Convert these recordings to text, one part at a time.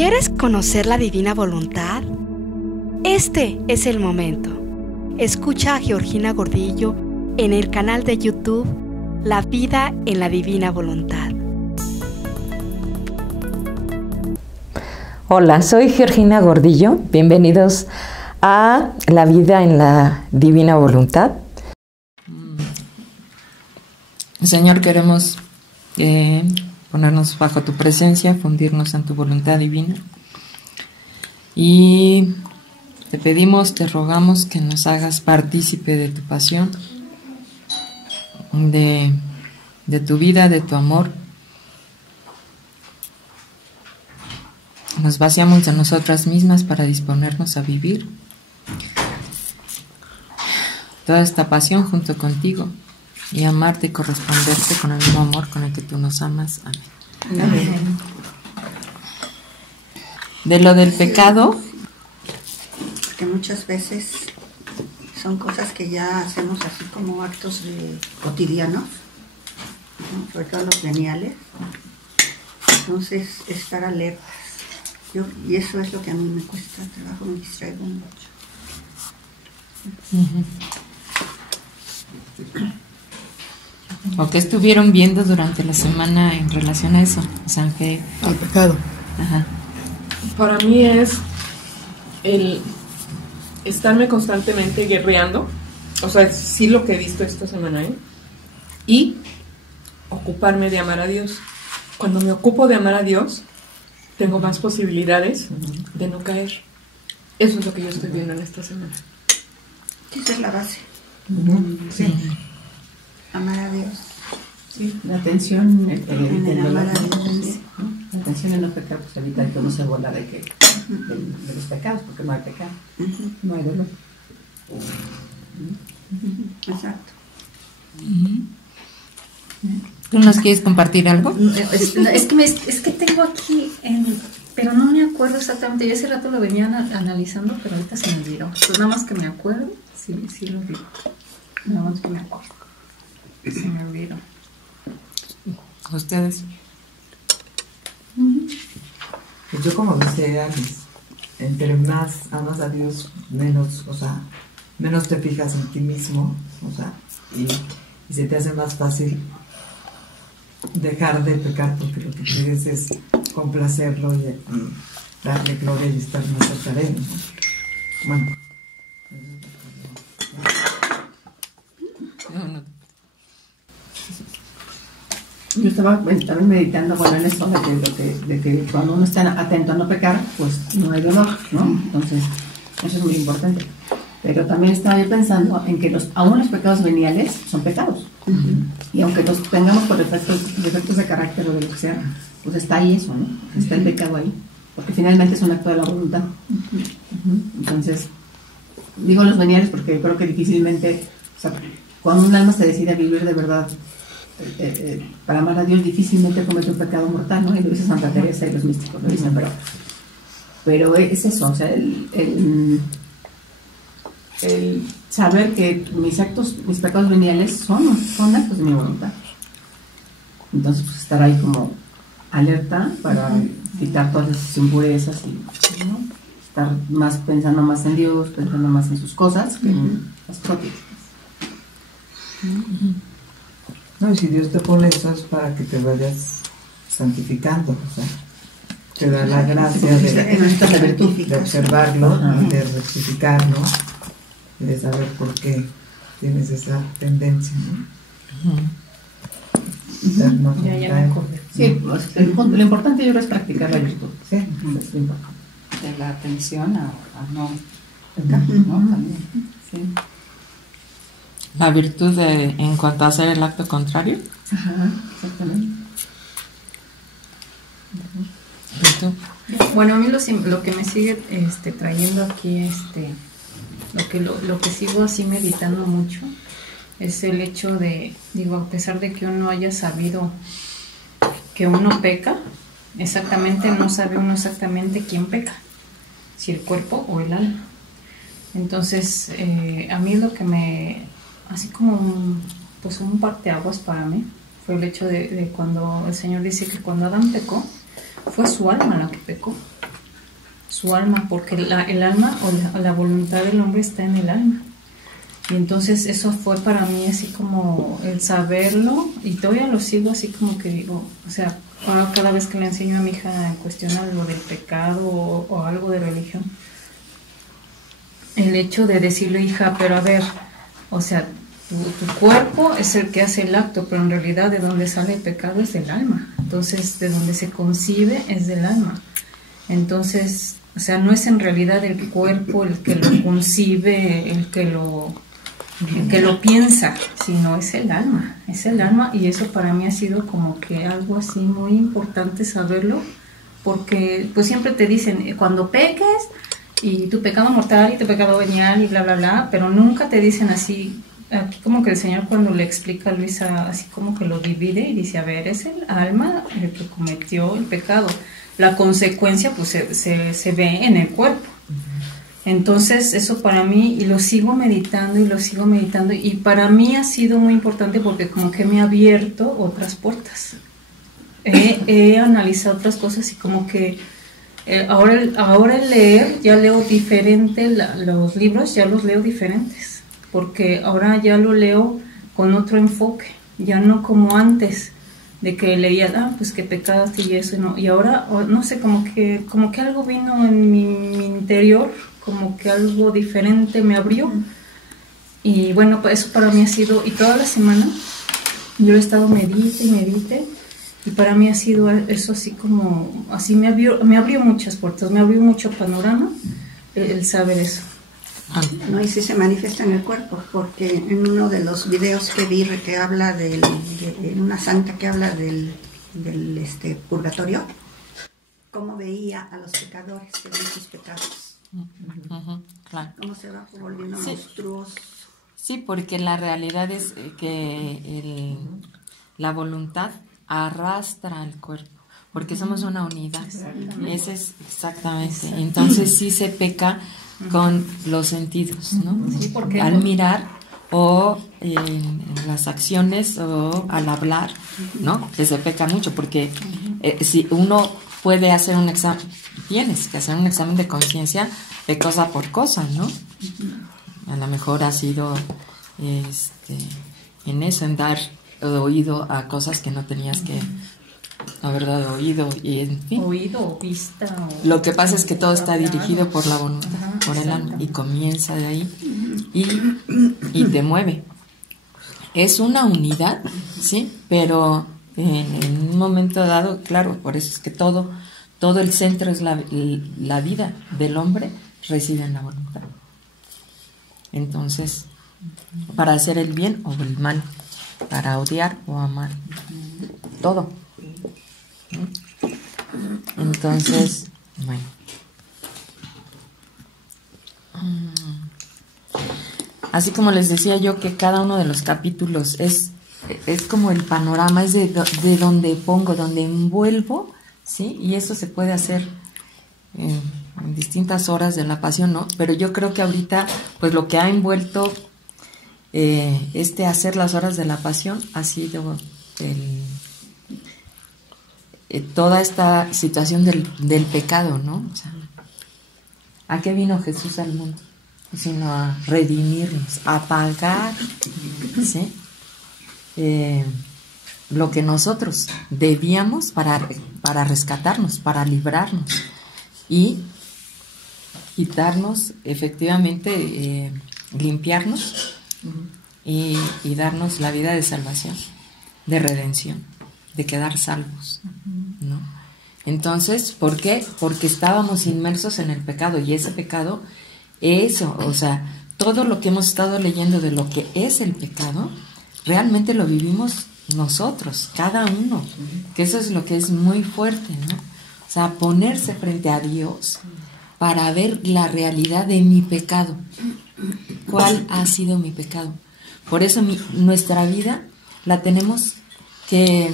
¿Quieres conocer la divina voluntad? Este es el momento. Escucha a Georgina Gordillo en el canal de YouTube La Vida en la Divina Voluntad. Hola, soy Georgina Gordillo. Bienvenidos a La Vida en la Divina Voluntad. Señor, queremos ponernos bajo tu presencia, fundirnos en tu voluntad divina. Y te pedimos, te rogamos que nos hagas partícipe de tu pasión, de tu vida, de tu amor. Nos vaciamos de nosotras mismas para disponernos a vivir toda esta pasión junto contigo y amarte y corresponderte con el mismo amor con el que tú nos amas. Amén. Amén. De lo del pecado. Porque muchas veces son cosas que ya hacemos así como actos cotidianos, ¿no? Sobre todo los veniales. Entonces, estar alertas. Y eso es lo que a mí me cuesta trabajo, me distraigo mucho. ¿O qué estuvieron viendo durante la semana en relación a eso? O sea, que... al pecado. Ajá. Para mí es el estarme constantemente guerreando, o sea, sí lo que he visto esta semana, y ocuparme de amar a Dios. Cuando me ocupo de amar a Dios, tengo más posibilidades de no caer. Eso es lo que yo estoy viendo en esta semana. Esa es la base. Sí. Amar a Dios. Sí, la atención En el amar a Dios. ¿no? La atención en no pecar, pues evita que uno se vuelva de los pecados, porque no hay pecado, no hay dolor. Exacto. ¿Tú nos quieres compartir algo? Es que tengo aquí, pero no me acuerdo exactamente. Yo hace rato lo venía analizando, pero ahorita se me olvidó. Pues nada más que me acuerdo, sí lo vi. Nada más que me acuerdo. Se me olvidó. ¿Ustedes? Pues yo, como decía antes, entre más amas a Dios, menos te fijas en ti mismo, y se te hace más fácil dejar de pecar, porque lo que quieres es complacerlo y darle gloria y estar más cerca de él, ¿no? Bueno. Yo estaba también meditando, en eso de que cuando uno está atento a no pecar, pues no hay dolor, ¿no? Entonces, eso es muy importante. Pero también estaba yo pensando en que aún los pecados veniales son pecados. Y aunque los tengamos por defectos de carácter o de lo que sea, pues está ahí eso, ¿no? Está el pecado ahí. Porque finalmente es un acto de la voluntad. Entonces, digo los veniales porque yo creo que difícilmente, cuando un alma se decide a vivir de verdad, para amar a Dios, difícilmente comete un pecado mortal, ¿no? Y lo dice Santa Teresa y los místicos lo dicen, pero es eso, o sea, el saber que mis pecados veniales son actos de mi voluntad. Entonces, pues estar ahí como alerta para quitar todas esas impurezas y, ¿no? Estar pensando más en Dios, pensando más en sus cosas que en las propias. No, y si Dios te pone eso es para que te vayas santificando, te da la gracia de observarlo, de rectificarlo, y de saber por qué tienes esa tendencia, ¿no? Ya me acordé. Sí, pues, lo importante yo creo es practicar la virtud. Sí. Es lo importante. De la atención a no pecar, ¿no? También. Sí. La virtud en cuanto a hacer el acto contrario. Ajá, exactamente. ¿Y tú? Bueno, a mí lo que me sigue trayendo aquí, lo que sigo así meditando mucho, es el hecho de, a pesar de que uno haya sabido que uno peca, no sabe uno exactamente quién peca, si el cuerpo o el alma. Entonces, a mí lo que así como un parteaguas para mí, fue el hecho de cuando el Señor dice que cuando Adán pecó, fue su alma la que pecó. su alma, porque el alma o la voluntad del hombre está en el alma. Y entonces eso fue para mí así como el saberlo, y todavía lo sigo así como que digo, o sea, ahora cada vez que le enseño a mi hija en cuestión algo del pecado o algo de religión, el hecho de decirle, hija, pero a ver, o sea, tu cuerpo es el que hace el acto, pero en realidad de donde sale el pecado es del alma. Entonces, de donde se concibe es del alma. Entonces, o sea, no es en realidad el cuerpo el que lo concibe, el que lo piensa, sino es el alma, y eso para mí ha sido como que algo así muy importante saberlo, porque pues siempre te dicen, cuando peques, y tu pecado mortal y tu pecado venial y bla, bla, bla, pero nunca te dicen así. Aquí como que el Señor cuando le explica a Luisa, así como que lo divide y dice, a ver, es el alma el que cometió el pecado. La consecuencia pues se ve en el cuerpo. Entonces eso para mí, y lo sigo meditando, y para mí ha sido muy importante porque como que me ha abierto otras puertas. He analizado otras cosas y como que ahora el leer, ya leo diferente, los libros ya los leo diferentes, porque ahora ya lo leo con otro enfoque, ya no como antes, de que leía, pues que pecaste y eso, no, y ahora, no sé, como que algo vino en mi interior, como que algo diferente me abrió, y bueno, pues eso para mí ha sido, y toda la semana yo he estado medite, y para mí ha sido eso así como, así me abrió muchas puertas, me abrió mucho panorama el saber eso. No, y sí se manifiesta en el cuerpo, porque en uno de los videos que vi que habla en una santa que habla del purgatorio, cómo veía a los pecadores según sus pecados. Claro. Cómo se va volviendo monstruoso. Sí, porque la realidad es que la voluntad arrastra al cuerpo, porque somos una unidad. Ese es exactamente. Entonces sí se peca con los sentidos, ¿no? Sí, porque al mirar o en las acciones o al hablar, ¿no? Que se peca mucho, porque si uno puede hacer un examen, tienes que hacer un examen de conciencia de cosa por cosa, ¿no? A lo mejor ha sido en eso, en dar oído a cosas que no tenías que haber dado oído, y en fin. Oído o vista. Lo que pasa es que todo está dirigido por la voluntad, por el alma, y comienza de ahí y te mueve. Es una unidad, sí, pero en un momento dado, claro, por eso es que todo el centro es la vida del hombre reside en la voluntad. Entonces, para hacer el bien o el mal, para odiar o amar, todo. Entonces, bueno, así como les decía yo que cada uno de los capítulos es como el panorama, es de donde pongo, donde envuelvo, ¿sí? Y eso se puede hacer en distintas horas de la pasión, ¿no? Pero yo creo que ahorita, pues lo que ha envuelto hacer las horas de la pasión ha sido toda esta situación del pecado, ¿no? O sea, ¿a qué vino Jesús al mundo? Sino a redimirnos, a pagar, ¿sí? Lo que nosotros debíamos para rescatarnos, para librarnos y quitarnos, efectivamente, limpiarnos y darnos la vida de salvación, de redención, de quedar salvos, ¿no? Entonces, ¿por qué? Porque estábamos inmersos en el pecado, y ese pecado, eso, o sea, todo lo que hemos estado leyendo de lo que es el pecado, realmente lo vivimos nosotros, cada uno, que eso es lo que es muy fuerte, ¿no? O sea, ponerse frente a Dios para ver la realidad de mi pecado. ¿Cuál ha sido mi pecado? Por eso nuestra vida la tenemos que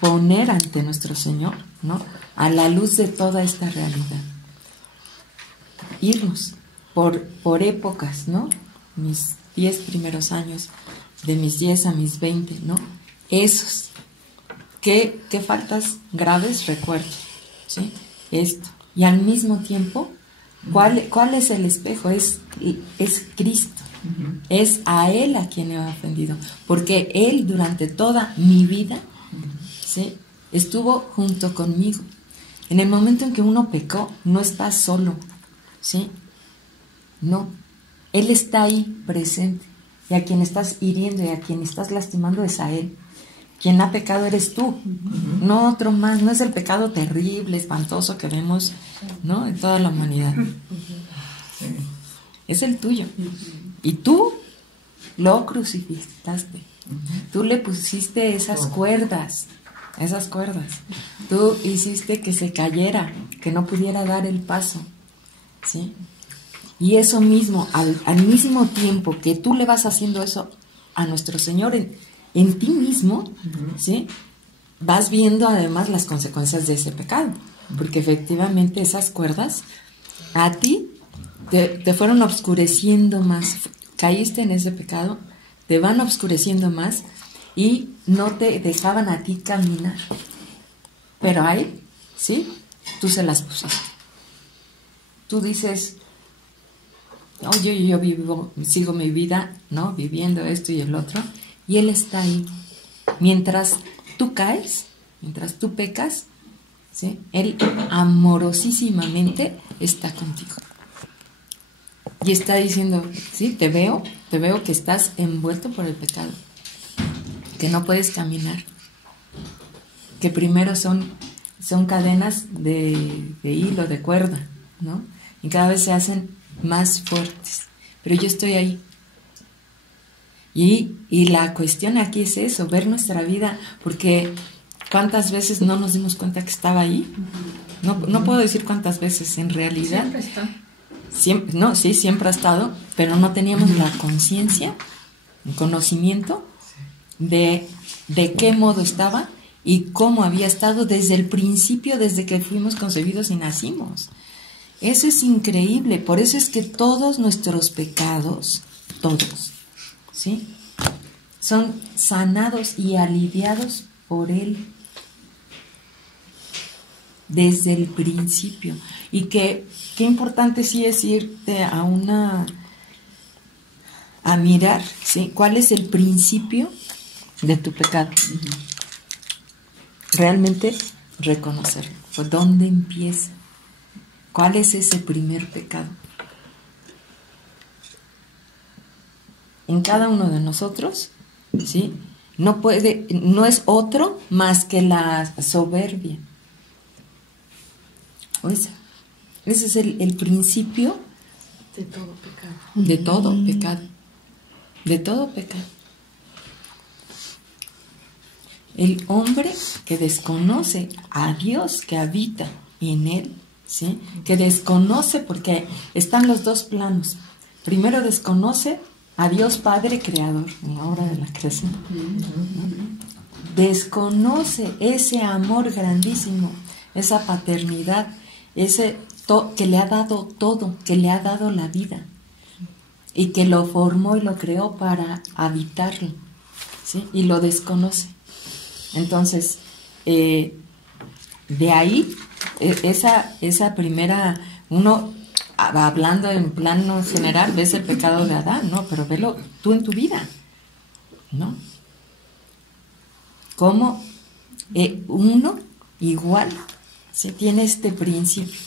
poner ante nuestro Señor, ¿no? A la luz de toda esta realidad. Irnos por épocas, ¿no? Mis 10 primeros años, de mis 10 a mis 20, ¿no? Esos. ¿Qué faltas graves recuerdo? ¿sí? Esto. Y al mismo tiempo, ¿cuál es el espejo? Es Cristo. Es a Él a quien he ofendido. Porque Él durante toda mi vida, ¿sí?, estuvo junto conmigo. En el momento en que uno pecó, no está solo, ¿sí? No. Él está ahí presente. Y a quien estás hiriendo y a quien estás lastimando es a Él. Quien ha pecado eres tú, no otro más. No es el pecado terrible, espantoso que vemos, ¿no?, en toda la humanidad. Es el tuyo. Y tú lo crucificaste. Tú le pusiste esas cuerdas. Tú hiciste que se cayera, que no pudiera dar el paso, ¿sí? Y eso mismo, al mismo tiempo que tú le vas haciendo eso a nuestro Señor en ti mismo, ¿sí?, vas viendo además las consecuencias de ese pecado, porque efectivamente esas cuerdas a ti te fueron obscureciendo más. Caíste en ese pecado, te van obscureciendo más y no te dejaban a ti caminar. Pero a Él, ¿sí?, tú se las pusiste. Tú dices, oye, yo sigo mi vida, ¿no?, viviendo esto y el otro, y Él está ahí. Mientras tú caes, mientras tú pecas, ¿sí?, Él amorosísimamente está contigo. Y está diciendo, sí, te veo que estás envuelto por el pecado, que no puedes caminar, que primero son cadenas de hilo, de cuerda, ¿no?, y cada vez se hacen más fuertes, pero yo estoy ahí. Y la cuestión aquí es eso, ver nuestra vida, porque ¿cuántas veces no nos dimos cuenta que estaba ahí? No puedo decir cuántas veces, en realidad. Siempre está. Siempre ha estado, pero no teníamos la conciencia, el conocimiento de qué modo estaba y cómo había estado desde el principio, desde que fuimos concebidos y nacimos. Eso es increíble. Por eso es que todos nuestros pecados, todos, ¿sí?, son sanados y aliviados por Él desde el principio. Y qué importante sí es irte a mirar, ¿sí?, cuál es el principio de tu pecado. Realmente reconocerlo. ¿Por dónde empieza? ¿Cuál es ese primer pecado? En cada uno de nosotros, ¿sí?, no es otro más que la soberbia. Ese es el principio de todo pecado. De todo pecado. De todo pecado. El hombre que desconoce a Dios que habita en él, ¿sí?, que desconoce, porque están los dos planos. Primero desconoce a Dios Padre Creador en la obra de la creación. Desconoce ese amor grandísimo, esa paternidad, ese que le ha dado todo, que le ha dado la vida y que lo formó y lo creó para habitarlo, ¿sí?, y lo desconoce. Entonces, de ahí, esa primera, uno hablando en plano general, ves el pecado de Adán, ¿no? Pero velo tú en tu vida, ¿no? Como uno igual, ¿sí?, tiene este principio.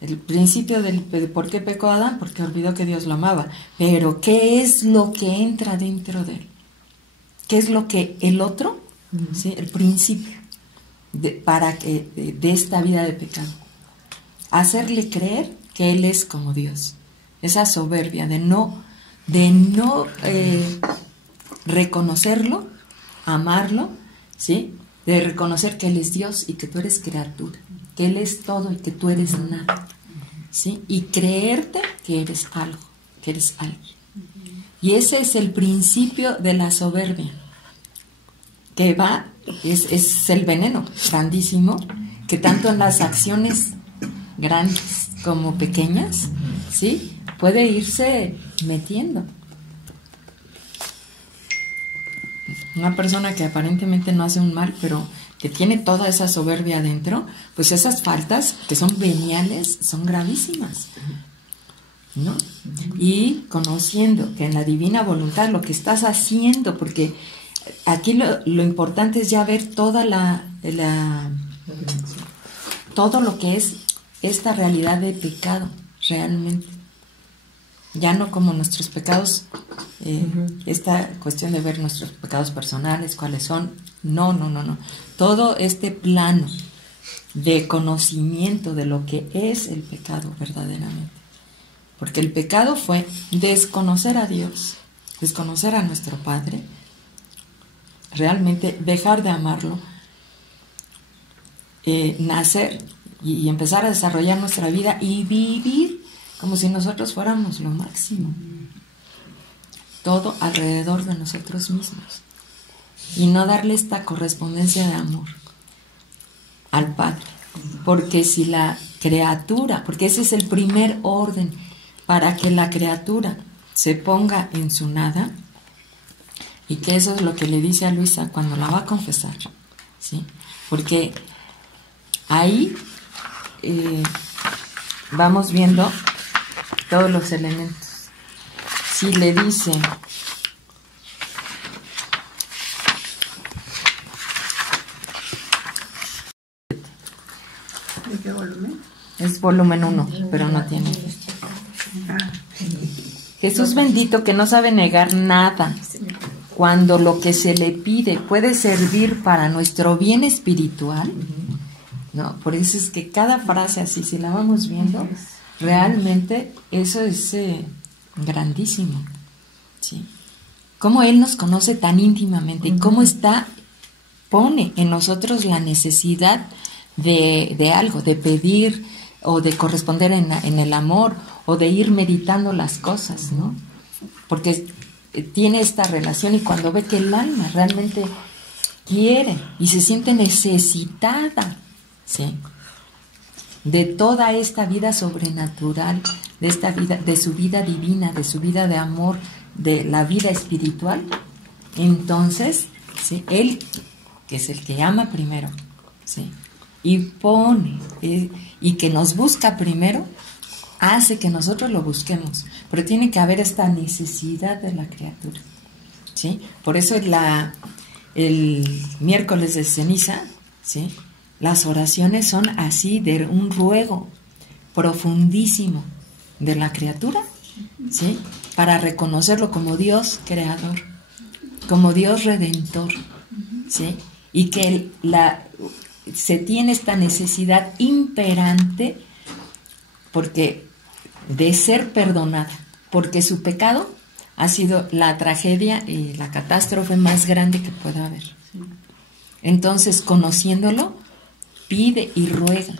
El principio de por qué pecó Adán, porque olvidó que Dios lo amaba. Pero ¿qué es lo que entra dentro de él? ¿Qué es lo que el otro, ¿sí?, el principio de esta vida de pecado? Hacerle creer que Él es como Dios. Esa soberbia de no reconocerlo, amarlo, ¿sí?, de reconocer que Él es Dios y que tú eres criatura, que Él es todo y que tú eres nada, ¿sí?, y creerte que eres algo, que eres alguien. Y ese es el principio de la soberbia, que es el veneno grandísimo, que tanto en las acciones grandes como pequeñas, ¿sí?, puede irse metiendo. Una persona que aparentemente no hace un mal, pero que tiene toda esa soberbia adentro, pues esas faltas que son veniales son gravísimas, ¿no? Y conociendo que en la divina voluntad lo que estás haciendo, porque aquí lo importante es ya ver toda todo lo que es esta realidad de pecado realmente, ya no como nuestros pecados, esta cuestión de ver nuestros pecados personales, cuáles son, no, todo este plano de conocimiento de lo que es el pecado verdaderamente, porque el pecado fue desconocer a Dios, desconocer a nuestro Padre, realmente dejar de amarlo, nacer y empezar a desarrollar nuestra vida y vivir como si nosotros fuéramos lo máximo, todo alrededor de nosotros mismos, y no darle esta correspondencia de amor al Padre, porque si la criatura, porque ese es el primer orden para que la criatura se ponga en su nada, y que eso es lo que le dice a Luisa cuando la va a confesar, ¿sí? Porque ahí vamos viendo todos los elementos. Si le dice, ¿de qué volumen? es volumen 1, pero no tiene. Jesús bendito, que no sabe negar nada, cuando lo que se le pide puede servir para nuestro bien espiritual, ¿no? Por eso es que cada frase así, si la vamos viendo, realmente eso es grandísimo, ¿sí? Cómo Él nos conoce tan íntimamente y cómo pone en nosotros la necesidad de algo, de pedir o de corresponder en el amor o de ir meditando las cosas, ¿no? Porque tiene esta relación, y cuando ve que el alma realmente quiere y se siente necesitada, ¿sí?, de toda esta vida sobrenatural, de esta vida, de su vida divina, de su vida de amor, de la vida espiritual, entonces, ¿sí?, Él, que es el que ama primero, ¿sí?, y pone, y que nos busca primero, hace que nosotros lo busquemos, pero tiene que haber esta necesidad de la criatura, ¿sí? Por eso el miércoles de ceniza, ¿sí?, las oraciones son así, de un ruego profundísimo de la criatura, ¿sí?, para reconocerlo como Dios creador, como Dios redentor, ¿sí?, y que se tiene esta necesidad imperante porque de ser perdonada, porque su pecado ha sido la tragedia y la catástrofe más grande que pueda haber. Entonces, conociéndolo, pide y ruega: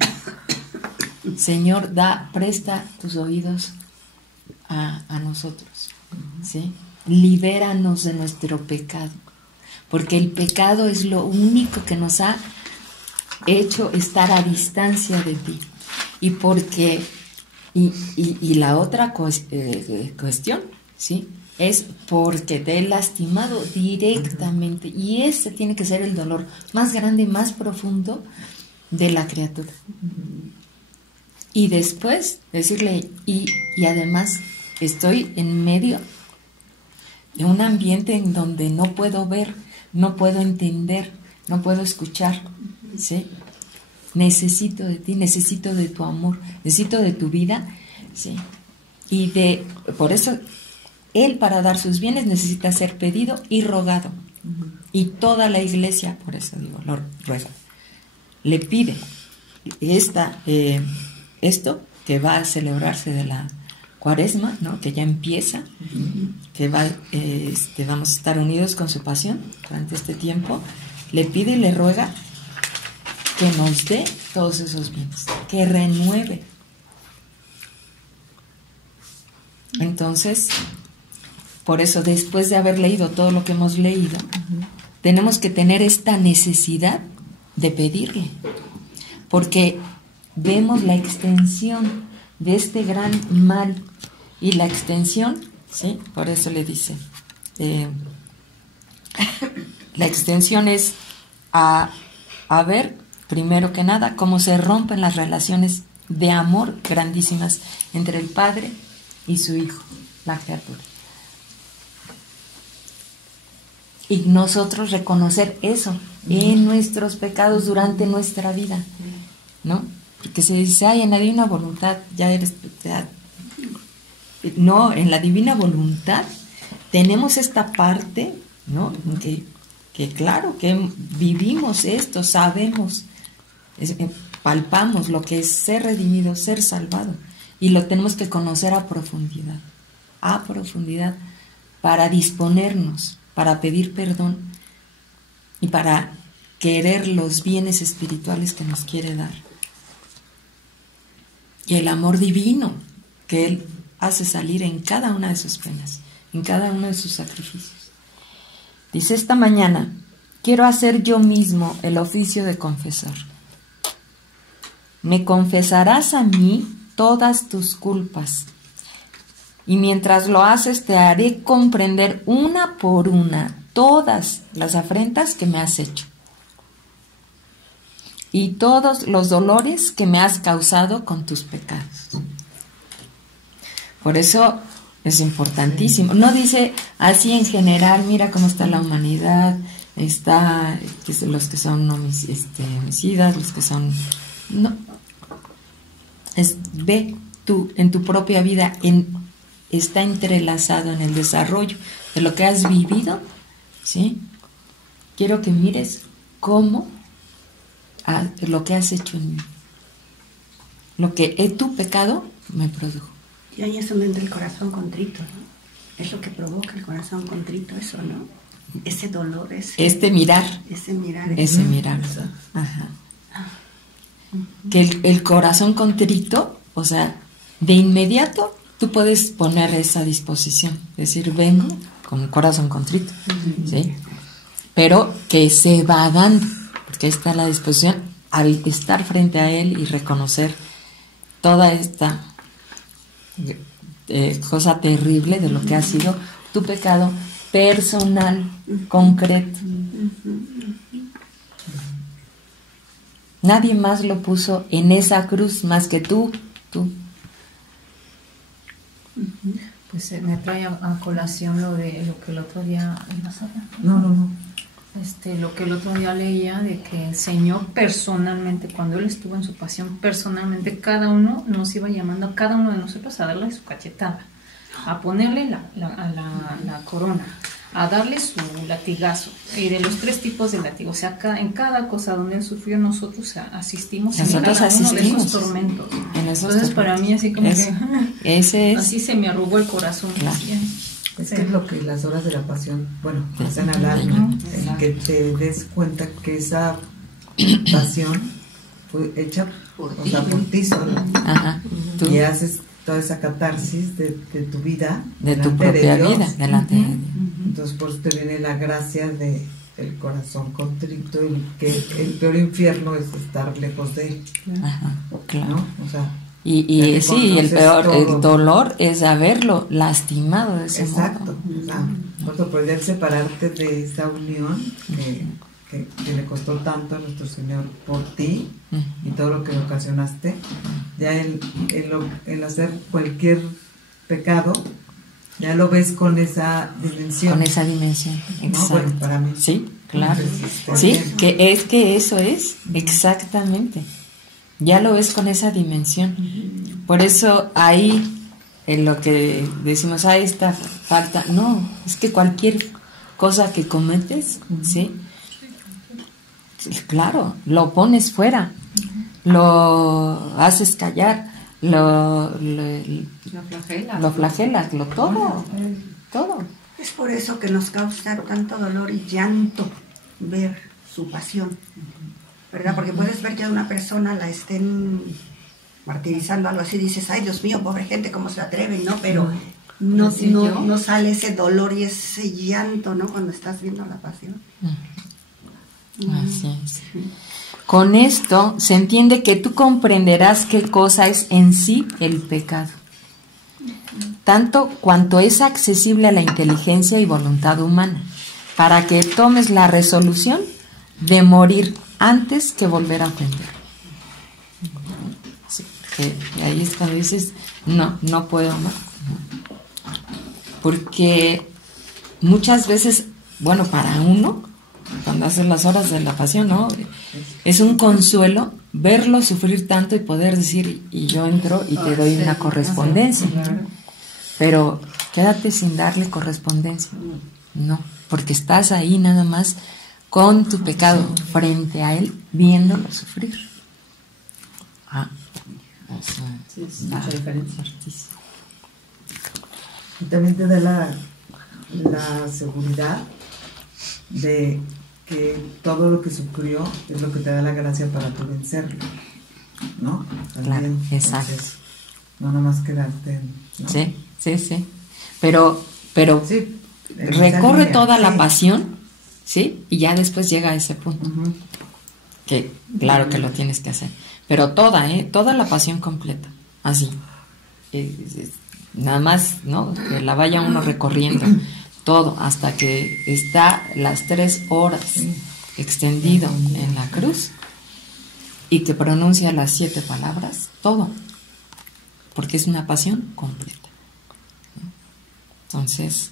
Señor, presta tus oídos a nosotros, ¿sí? Libéranos de nuestro pecado, porque el pecado es lo único que nos ha hecho estar a distancia de ti, y porque y la otra cuestión, ¿sí?, es porque te he lastimado directamente, y ese tiene que ser el dolor más grande y más profundo de la criatura. Y después decirle, y además estoy en medio de un ambiente en donde no puedo ver, no puedo entender, no puedo escuchar, ¿sí? Necesito de ti, necesito de tu amor, necesito de tu vida, ¿sí? Y por eso Él, para dar sus bienes, necesita ser pedido y rogado. Y toda la iglesia, por eso digo, lo ruega, le pide esto que va a celebrarse de la Cuaresma, ¿no?, que ya empieza, que vamos a estar unidos con su pasión durante este tiempo. Le pide y le ruega que nos dé todos esos bienes, que renueve. Entonces, por eso, después de haber leído todo lo que hemos leído, tenemos que tener esta necesidad de pedirle, porque vemos la extensión de este gran mal, y la extensión, ¿sí?, por eso le dice, la extensión es a ver, primero que nada, cómo se rompen las relaciones de amor grandísimas entre el padre y su hijo, la criatura. Y nosotros reconocer eso en nuestros pecados durante nuestra vida, ¿no? Porque se dice, ay, en la divina voluntad ya eres... No, en la divina voluntad tenemos esta parte, ¿no? Que claro, que vivimos esto, sabemos, palpamos lo que es ser redimido, ser salvado, y lo tenemos que conocer a profundidad, para disponernos, para pedir perdón y para querer los bienes espirituales que nos quiere dar. Y el amor divino que Él hace salir en cada una de sus penas, en cada uno de sus sacrificios. Dice, esta mañana quiero hacer yo mismo el oficio de confesor. Me confesarás a mí todas tus culpas, y mientras lo haces te haré comprender una por una todas las afrentas que me has hecho y todos los dolores que me has causado con tus pecados. Por eso es importantísimo. No dice así en general, mira cómo está la humanidad, está los que son homicidas, los que son... No. Ve tú en tu propia vida, está entrelazado en el desarrollo de lo que has vivido, ¿sí? Quiero que mires cómo lo que has hecho en mí, lo que tu pecado me produjo. Y ahí es donde entra el corazón contrito, ¿no? Es lo que provoca el corazón contrito, eso, ¿no? Ese dolor, mirar. Ese mirar. Ajá. Que el corazón contrito, o sea, de inmediato tú puedes poner esa disposición, decir, vengo con el corazón contrito, ¿sí? Pero que se va dando, porque está la disposición al estar frente a Él y reconocer toda esta cosa terrible de lo que ha sido tu pecado personal, concreto. Nadie más lo puso en esa cruz más que tú. Pues me trae a colación lo que el otro día... No. Lo que el otro día leía, de que el Señor personalmente, cuando Él estuvo en su pasión, personalmente cada uno nos iba llamando a cada uno de nosotros a darle su cachetada, a ponerle la corona, a darle su latigazo, y de los 3 tipos de látigo, o sea, en cada cosa donde Él sufrió, nosotros asistimos en cada uno de esos tormentos. Entonces para mí así como así se me arrugó el corazón. Claro. Es que es lo que las horas de la pasión, bueno, hacen al alma, el que te des cuenta que esa pasión fue hecha por ti solo. Ajá. Y haces toda esa catarsis de tu vida, de tu propia vida, delante de Dios. Entonces por eso te viene la gracia de el corazón contrito, y que el peor infierno es estar lejos de Él. Ajá, claro. ¿No? O sea, y el dolor es haberlo lastimado de ese modo. Exacto. O sea, poder separarte de esa unión que le costó tanto a nuestro Señor por ti y todo lo que le ocasionaste. Ya el hacer cualquier pecado, ya lo ves con esa dimensión. Con esa dimensión, exacto. ¿No? Bueno, para mí. Sí, claro. Sí, que eso es, exactamente. Ya lo ves con esa dimensión. Por eso ahí, en lo que decimos, esta falta, no, es que cualquier cosa que cometes, ¿sí? Claro, lo pones fuera, lo haces callar, lo flagelas, todo. Es por eso que nos causa tanto dolor y llanto ver su pasión, ¿verdad? Porque puedes ver que a una persona la estén martirizando, algo así, dices, ay, Dios mío, pobre gente, cómo se atreven, ¿no? Pero no sale ese dolor y ese llanto, ¿no? Cuando estás viendo la pasión. Así es. Con esto se entiende que tú comprenderás qué cosa es en sí el pecado, tanto cuanto es accesible a la inteligencia y voluntad humana, para que tomes la resolución de morir antes que volver a ofender. Sí, que ahí es cuando dices, no puedo más. Porque muchas veces, bueno, para uno, cuando haces las horas de la pasión, ¿no? Es un consuelo verlo sufrir tanto y poder decir, y yo entro y te doy una correspondencia. Pero quédate sin darle correspondencia. No, porque estás ahí nada más con tu pecado frente a él, viéndolo sufrir. Sí, es mucha diferencia. Y también te da la seguridad de que todo lo que sufrió es lo que te da la gracia para tú vencerlo, ¿no? También, claro, exacto. Entonces, no nomás quedarte, ¿no? Sí. Pero sí, recorre toda sí. la pasión, ¿sí? Y ya después llega a ese punto. Que claro que lo tienes que hacer. Pero toda la pasión completa. Así. Nada más, ¿no? Que la vaya uno recorriendo. Todo, hasta que está las 3 horas extendido en la cruz y que pronuncia las 7 palabras, todo. Porque es una pasión completa. Entonces,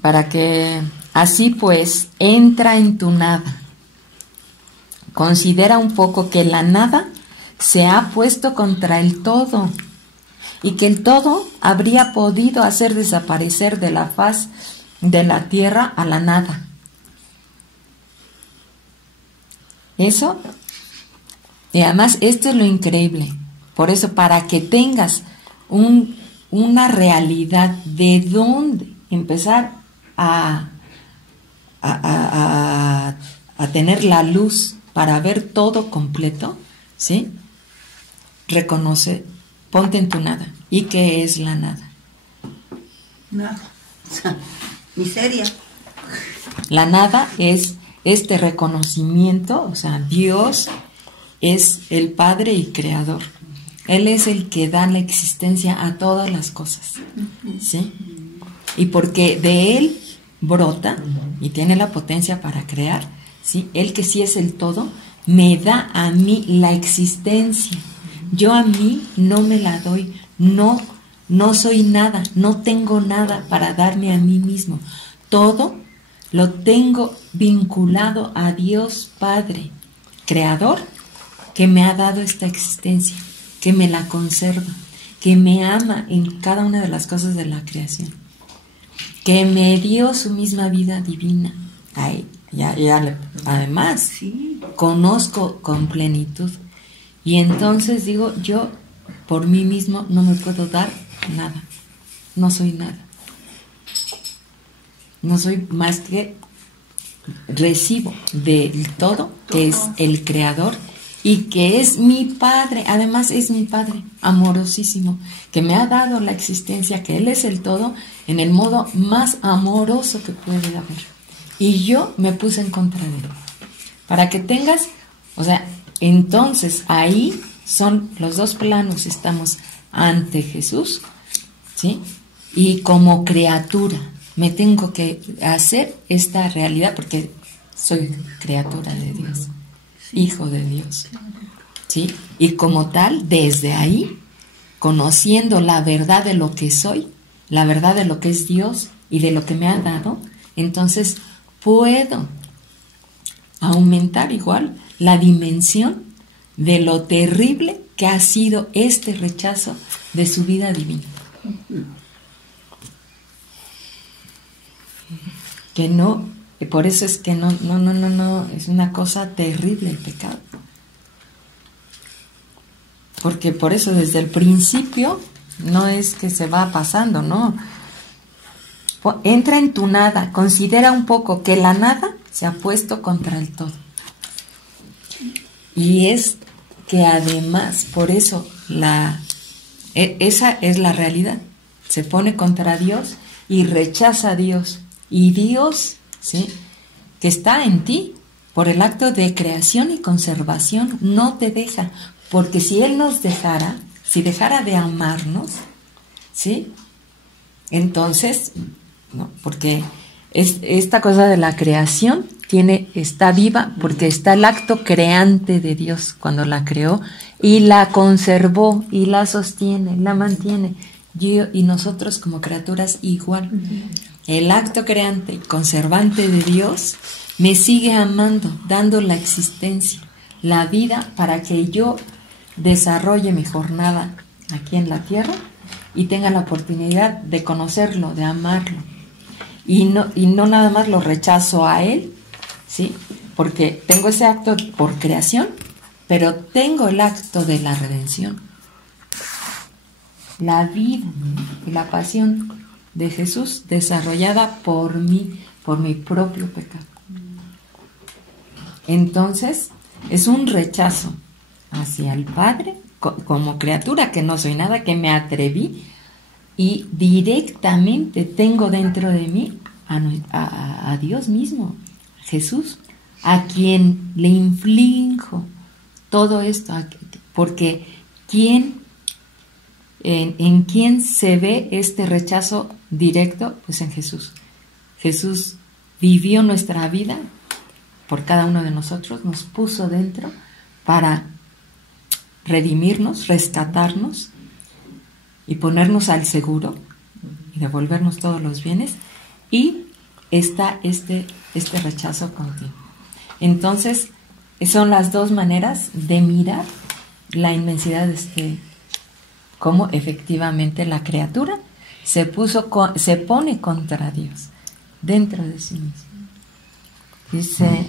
para que así pues entra en tu nada. Considera un poco que la nada se ha puesto contra el todo y que el todo habría podido hacer desaparecer de la faz de la tierra a la nada. Eso, y además esto es lo increíble. Por eso, para que tengas una realidad de dónde empezar a tener la luz para ver todo completo, ¿sí? Reconoce, ponte en tu nada. ¿Y qué es la nada? Nada. Miseria. La nada es este reconocimiento, o sea, Dios es el Padre y Creador. Él es el que da la existencia a todas las cosas, ¿sí? Y porque de Él brota y tiene la potencia para crear, ¿sí? Él que sí es el todo, me da a mí la existencia. Yo a mí no me la doy, no soy nada, no tengo nada para darme a mí mismo. Todo lo tengo vinculado a Dios Padre, Creador, que me ha dado esta existencia, que me la conserva, que me ama en cada una de las cosas de la creación, que me dio su misma vida divina. Ay, además, conozco con plenitud. Y entonces digo, yo por mí mismo no me puedo dar nada. No soy nada. No soy más que recibo del todo, que es el Creador y que es mi Padre. Además es mi Padre amorosísimo, que me ha dado la existencia, que Él es el todo en el modo más amoroso que puede haber. Y yo me puse en contra de Él. Para que tengas, o sea, entonces ahí son los dos planos. Estamos ante Jesús, ¿sí? Y como criatura me tengo que hacer esta realidad porque soy criatura de Dios, hijo de Dios, ¿sí? Y como tal, desde ahí, conociendo la verdad de lo que soy, la verdad de lo que es Dios y de lo que me ha dado, entonces puedo aumentar igual la dimensión de lo terrible que ha sido este rechazo de su vida divina. Que no, por eso es que no, es una cosa terrible el pecado. Porque por eso desde el principio no es que se va pasando, no. Entra en tu nada, considera un poco que la nada se ha puesto contra el todo. Y es que además, por eso, esa es la realidad. Se pone contra Dios y rechaza a Dios. Y Dios, ¿sí?, que está en ti, por el acto de creación y conservación, no te deja. Porque si Él nos dejara, si dejara de amarnos, ¿sí?, entonces, no, porque es esta cosa de la creación está viva porque está el acto creante de Dios cuando la creó y la conservó y la sostiene, la mantiene. Y nosotros como criaturas igual. El acto creante y conservante de Dios me sigue amando, dando la existencia, la vida para que yo desarrolle mi jornada aquí en la tierra y tenga la oportunidad de conocerlo, de amarlo. Y no nada más lo rechazo a él, ¿sí? Porque tengo ese acto por creación, pero tengo el acto de la redención. La vida y la pasión de Jesús desarrollada por mí, por mi propio pecado. Entonces, es un rechazo hacia el Padre como criatura, que no soy nada, que me atreví y directamente tengo dentro de mí a Dios mismo, Jesús, a quien le inflijo todo esto, porque ¿en quién se ve este rechazo directo? Pues en Jesús. Jesús vivió nuestra vida por cada uno de nosotros, nos puso dentro para redimirnos, rescatarnos y ponernos al seguro y devolvernos todos los bienes, y está este rechazo continuo. Entonces, son las dos maneras de mirar la inmensidad de cómo efectivamente la criatura se pone contra Dios dentro de sí mismo. Dice: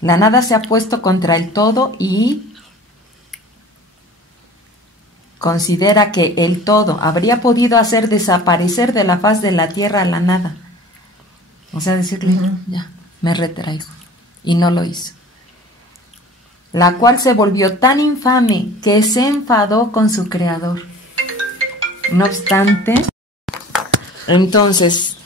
la nada se ha puesto contra el todo y considera que el todo habría podido hacer desaparecer de la faz de la tierra a la nada. O sea, decirle, ya, me retraigo. Y no lo hizo. La cual se volvió tan infame que se enfadó con su creador. No obstante, entonces,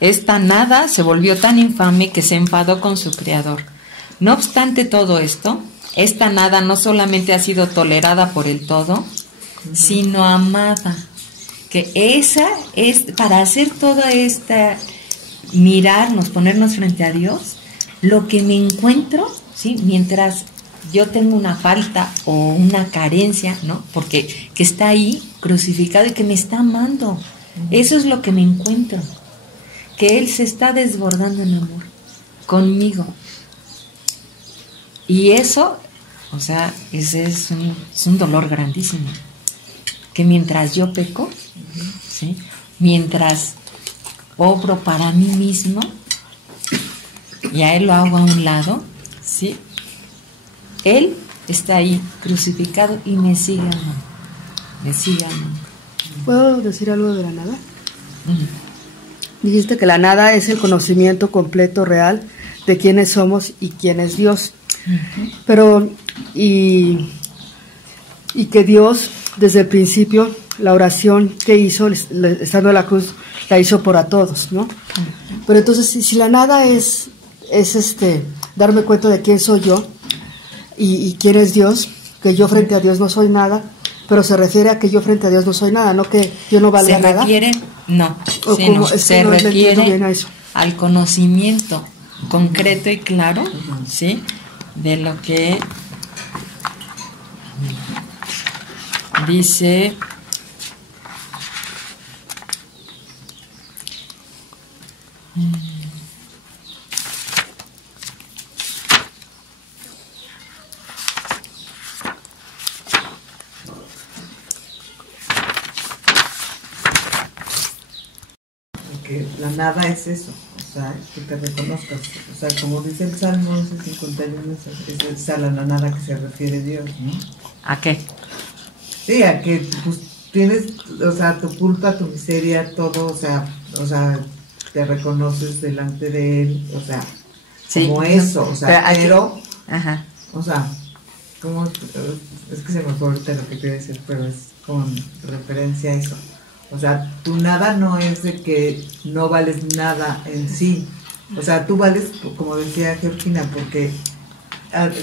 esta nada se volvió tan infame que se enfadó con su creador. No obstante todo esto, esta nada no solamente ha sido tolerada por el todo, sino amada. Que esa es, para hacer toda esta, mirarnos, ponernos frente a Dios, lo que me encuentro, ¿sí? Mientras yo tengo una falta o una carencia, ¿no? Porque que está ahí crucificado y que me está amando. Eso es lo que me encuentro. Que Él se está desbordando en amor conmigo. Y eso, o sea, ese es un dolor grandísimo. Que mientras yo peco, ¿sí? Mientras obro para mí mismo, y a Él lo hago a un lado, ¿sí? Él está ahí crucificado y me sigue amando. Me sigue amando. ¿Puedo decir algo de la nada? Dijiste que la nada es el conocimiento completo, real, de quiénes somos y quién es Dios. Pero, y que Dios, desde el principio, la oración que hizo, estando en la cruz, la hizo por a todos, ¿no? Pero entonces, si la nada es darme cuenta de quién soy yo y quién es Dios, que yo frente a Dios no soy nada, pero se refiere a que yo frente a Dios no soy nada, no que yo no valga nada. Se refiere al conocimiento concreto y claro, ¿sí? De lo que dice que la nada es eso, o sea, que te reconozcas, o sea, como dice el Salmo 51, es a la nada que se refiere Dios, ¿no? ¿A qué? Sí, a que pues, tienes, o sea, tu culpa, tu miseria, todo, o sea, te reconoces delante de Él, o sea, sí, como eso, o sea, pero ajá. O sea, como, es que se me fue ahorita lo que quería decir, pero es con referencia a eso. O sea, tu nada no es de que no vales nada en sí. O sea, tú vales, como decía Georgina, porque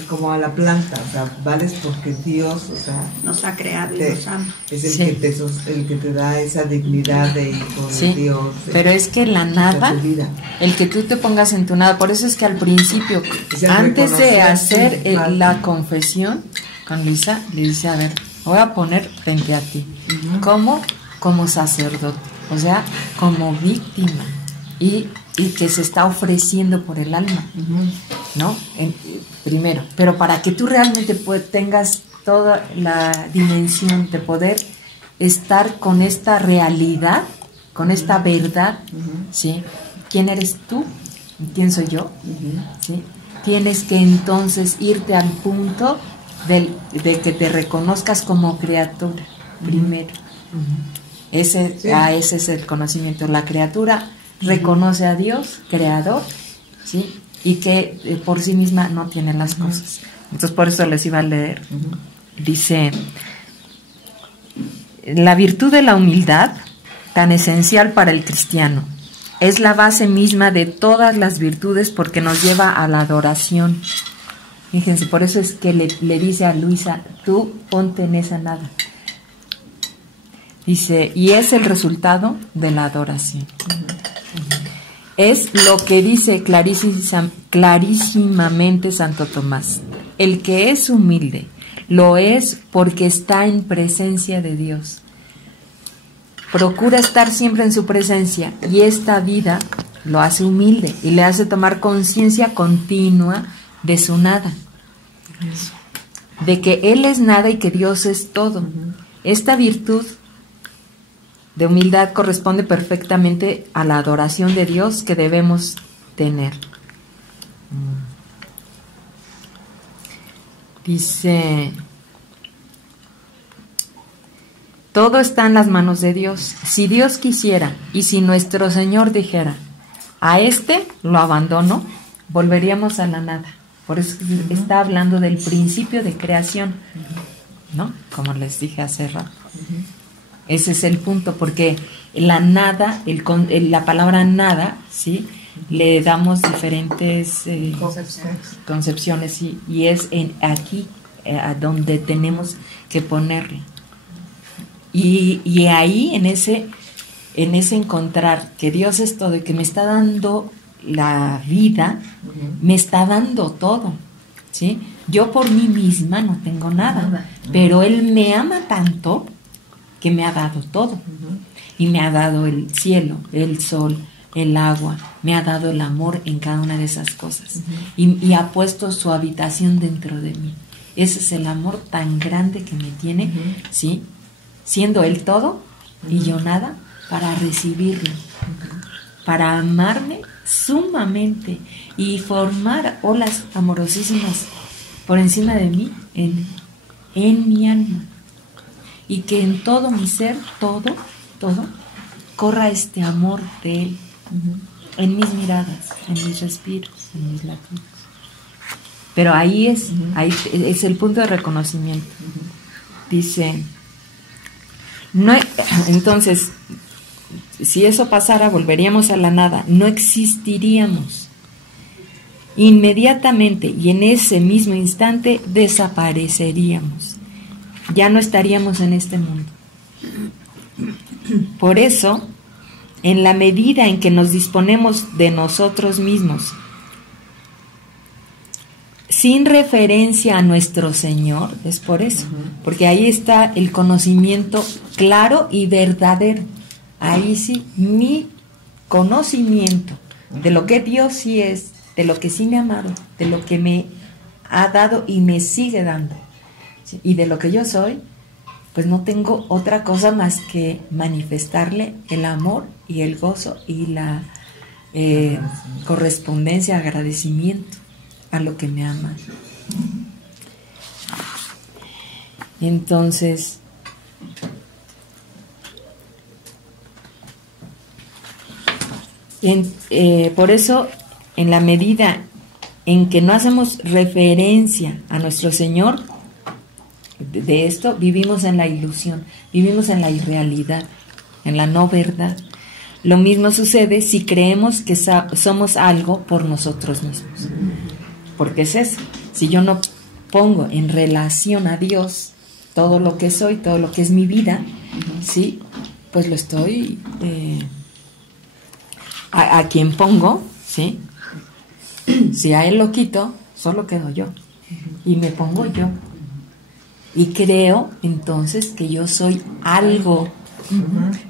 como a la planta, o sea, vales porque Dios, o sea, nos ha creado y nos ama. Es el que te da esa dignidad de hijo de Dios. Pero es que la nada, el que tú te pongas en tu nada, por eso es que al principio, antes de hacer la confesión con Luisa, le dice, a ver, voy a poner frente a ti, como sacerdote, o sea, como víctima, y que se está ofreciendo por el alma, ¿no? Primero, pero para que tú realmente tengas toda la dimensión de poder estar con esta realidad, con esta verdad, ¿sí? ¿Quién eres tú? ¿Quién soy yo? ¿Sí? Tienes que entonces irte al punto de que te reconozcas como criatura, primero. Ese es el conocimiento. La criatura reconoce a Dios, creador, ¿sí? Y que por sí misma no tiene las cosas. Entonces por eso les iba a leer. Dice, la virtud de la humildad, tan esencial para el cristiano, es la base misma de todas las virtudes porque nos lleva a la adoración. Fíjense, por eso es que le dice a Luisa, tú ponte en esa nada. Dice, y es el resultado de la adoración. Es lo que dice clarísimamente Santo Tomás. El que es humilde, lo es porque está en presencia de Dios. Procura estar siempre en su presencia y esta vida lo hace humilde y le hace tomar conciencia continua de su nada. De que Él es nada y que Dios es todo. Esta virtud de humildad corresponde perfectamente a la adoración de Dios que debemos tener. Dice, todo está en las manos de Dios. Si Dios quisiera y si nuestro Señor dijera, a este lo abandono, volveríamos a la nada. Por eso está hablando del principio de creación, ¿no? Como les dije hace rato. Ese es el punto, porque la nada, la palabra nada, ¿sí? Le damos diferentes concepciones y es aquí a donde tenemos que ponerle. Y ahí, en ese encontrar que Dios es todo y que me está dando la vida, me está dando todo, ¿sí? Yo por mí misma no tengo nada, pero Él me ama tanto que me ha dado todo. Y me ha dado el cielo, el sol, el agua, me ha dado el amor en cada una de esas cosas. Y ha puesto su habitación dentro de mí. Ese es el amor tan grande que me tiene, ¿sí? Siendo Él todo y yo nada, para recibirlo, para amarme sumamente y formar olas amorosísimas por encima de mí, en mi alma. Y que en todo mi ser, todo, corra este amor de Él, en mis miradas, en mis respiros, en mis latidos. Pero ahí es el punto de reconocimiento. Dice, entonces, si eso pasara, volveríamos a la nada, no existiríamos. Inmediatamente y en ese mismo instante desapareceríamos. Ya no estaríamos en este mundo. Por eso, en la medida en que nos disponemos de nosotros mismos, sin referencia a nuestro Señor, es por eso, porque ahí está el conocimiento claro y verdadero. Ahí sí, mi conocimiento de lo que Dios sí es, de lo que sí me ha amado, de lo que me ha dado y me sigue dando, ¿sí? Y de lo que yo soy, pues no tengo otra cosa más que manifestarle el amor y el gozo y la correspondencia, agradecimiento a lo que me ama. Entonces, por eso, en la medida en que no hacemos referencia a nuestro Señor, de esto vivimos en la ilusión, vivimos en la irrealidad, en la no verdad. Lo mismo sucede si creemos que somos algo por nosotros mismos. Porque es eso. Si yo no pongo en relación a Dios todo lo que soy, todo lo que es mi vida, ¿sí? Pues lo estoy... a quien pongo, ¿sí? Si a él lo quito, solo quedo yo. Y me pongo yo. Y creo entonces que yo soy algo.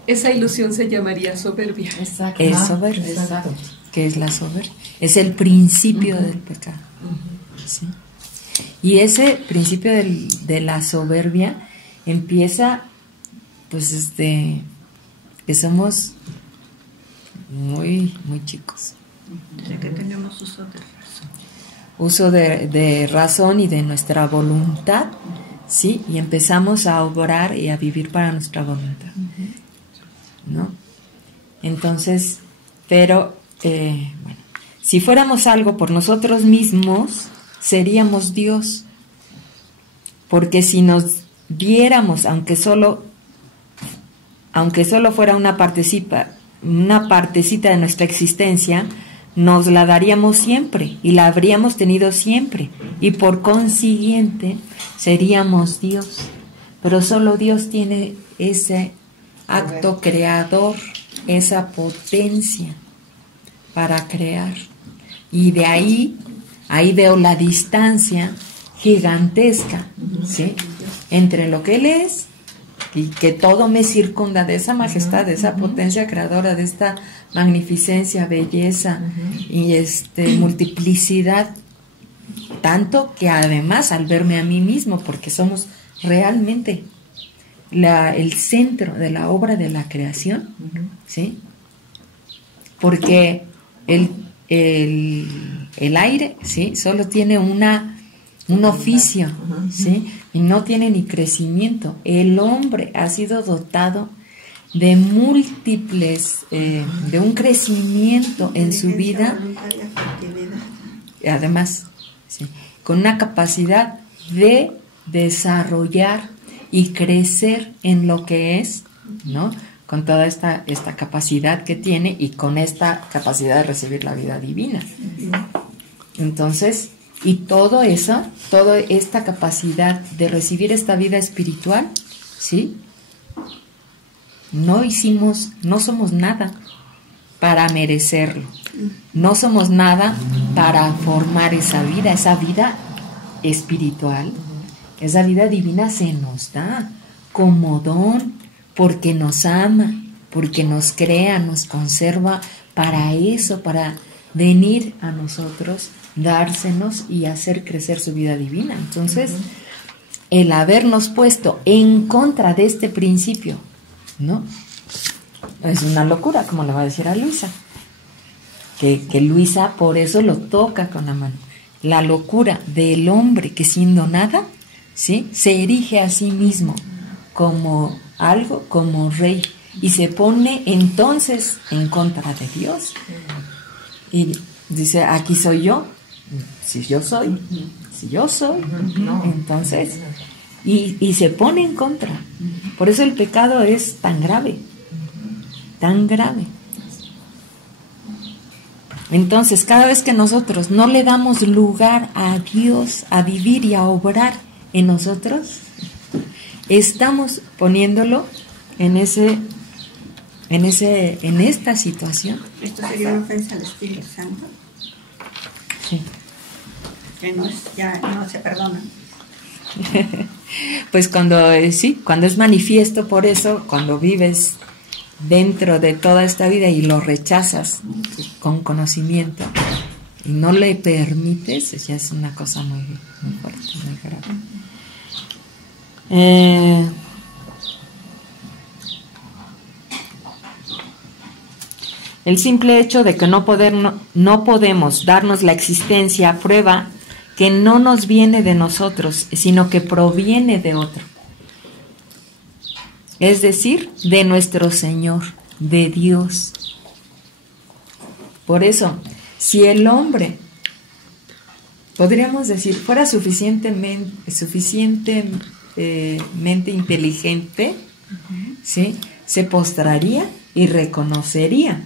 Esa ilusión se llamaría soberbia. Exacto. Es soberbia. Exacto. ¿Qué es la soberbia? Es el principio del pecado. ¿Sí? Y ese principio de la soberbia empieza, pues, desde que somos muy chicos. Desde que tenemos uso de razón. Uso de razón y de nuestra voluntad, ¿sí? Y empezamos a obrar y a vivir para nuestra voluntad, ¿no? Entonces, pero, bueno, si fuéramos algo por nosotros mismos, seríamos Dios. Porque si nos diéramos, aunque solo fuera una partecita de nuestra existencia, nos la daríamos siempre y la habríamos tenido siempre, y por consiguiente seríamos Dios. Pero solo Dios tiene ese acto creador, esa potencia para crear. Y de ahí veo la distancia gigantesca, ¿sí? Entre lo que Él es y que todo me circunda de esa majestad, de esa potencia creadora, de esta magnificencia, belleza y multiplicidad, tanto que además al verme a mí mismo, porque somos realmente el centro de la obra de la creación, ¿sí? Porque el aire, ¿sí? Solo tiene un oficio, ¿sí? Y no tiene ni crecimiento. El hombre ha sido dotado de múltiples, de un crecimiento en su vida, además, ¿sí? Con una capacidad de desarrollar y crecer en lo que es, ¿no? Con toda esta capacidad que tiene y con esta capacidad de recibir la vida divina. Entonces, y toda esta capacidad de recibir esta vida espiritual, ¿sí? No somos nada para merecerlo. No somos nada para formar esa vida espiritual. Esa vida divina se nos da como don, porque nos ama, porque nos crea, nos conserva para eso, para venir a nosotros, dársenos y hacer crecer su vida divina. Entonces, el habernos puesto en contra de este principio, ¿no? Es una locura, como le va a decir a Luisa. Que Luisa por eso lo toca con la mano. La locura del hombre que siendo nada, ¿sí? Se erige a sí mismo como algo, como rey, y se pone entonces en contra de Dios. Y dice, aquí soy yo. Si yo soy, entonces, y se pone en contra. Por eso el pecado es tan grave, tan grave. Entonces, cada vez que nosotros no le damos lugar a Dios a vivir y a obrar en nosotros, estamos poniéndolo en esta situación. Esto sería una ofensa al Espíritu Santo. Sí. Que ya no se perdona. Pues cuando es manifiesto, por eso, cuando vives dentro de toda esta vida y lo rechazas con conocimiento y no le permites, ya es una cosa muy fuerte, muy grave. El simple hecho de que no podemos darnos la existencia prueba que no nos viene de nosotros, sino que proviene de otro. Es decir, de nuestro Señor, de Dios. Por eso, si el hombre, podríamos decir, fuera suficientemente inteligente, ¿sí? Se postraría y reconocería.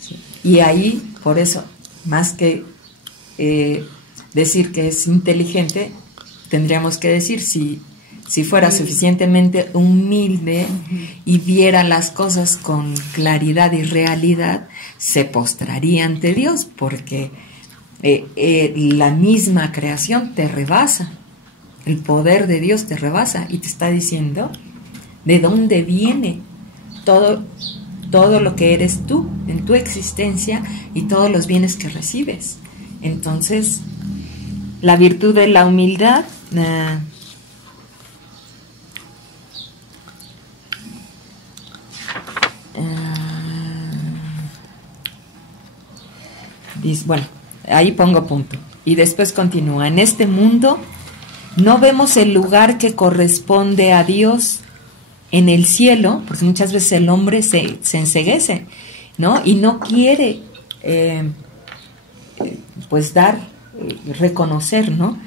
¿Sí? Y ahí, por eso, más que decir que es inteligente, tendríamos que decir si fuera suficientemente humilde y viera las cosas con claridad y realidad, se postraría ante Dios, porque la misma creación te rebasa, el poder de Dios te rebasa y te está diciendo de dónde viene todo lo que eres tú en tu existencia y todos los bienes que recibes. Entonces, la virtud de la humildad bueno, ahí pongo punto. Y después continúa. En este mundo no vemos el lugar que corresponde a Dios en el cielo, porque muchas veces el hombre se enceguece, ¿no? Y no quiere, pues reconocer, ¿no?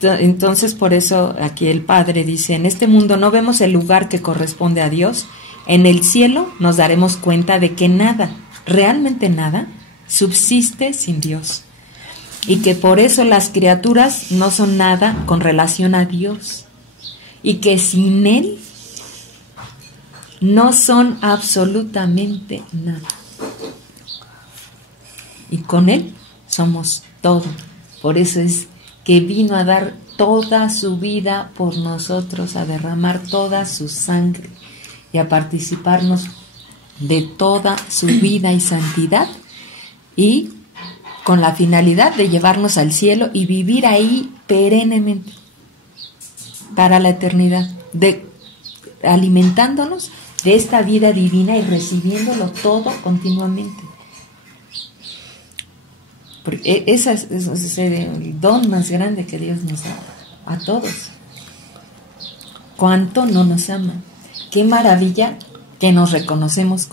Entonces, por eso aquí el Padre dice, en este mundo no vemos el lugar que corresponde a Dios. En el cielo nos daremos cuenta de que nada, realmente nada, subsiste sin Dios. Y que por eso las criaturas no son nada con relación a Dios. Y que sin Él no son absolutamente nada. Y con Él somos todo. Por eso es que vino a dar toda su vida por nosotros, a derramar toda su sangre y a participarnos de toda su vida y santidad, y con la finalidad de llevarnos al cielo y vivir ahí perennemente para la eternidad, alimentándonos de esta vida divina y recibiéndolo todo continuamente. Porque ese es el don más grande que Dios nos da a todos. ¿Cuánto no nos ama? Qué maravilla que nos reconocemos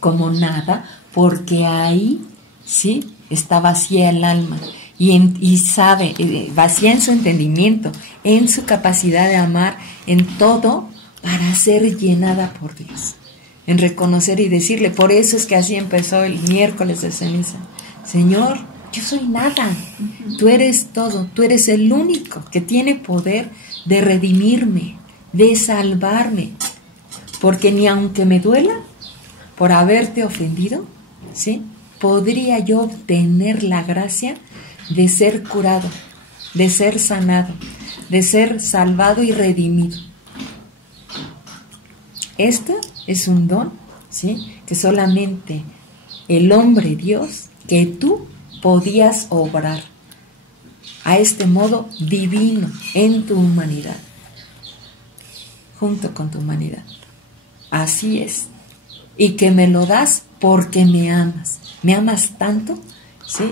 como nada, porque ahí sí está vacía el alma y sabe, vacía en su entendimiento, en su capacidad de amar, en todo, para ser llenada por Dios, en reconocer y decirle. Por eso es que así empezó el miércoles de ceniza. Señor, yo soy nada, tú eres todo, tú eres el único que tiene poder de redimirme, de salvarme, porque ni aunque me duela por haberte ofendido, ¿sí?, podría yo obtener la gracia de ser curado, de ser sanado, de ser salvado y redimido. Esto es un don, ¿sí?, que solamente el hombre Dios, que tú podías obrar a este modo divino en tu humanidad, junto con tu humanidad. Así es. Y que me lo das porque me amas. Me amas tanto, ¿sí?,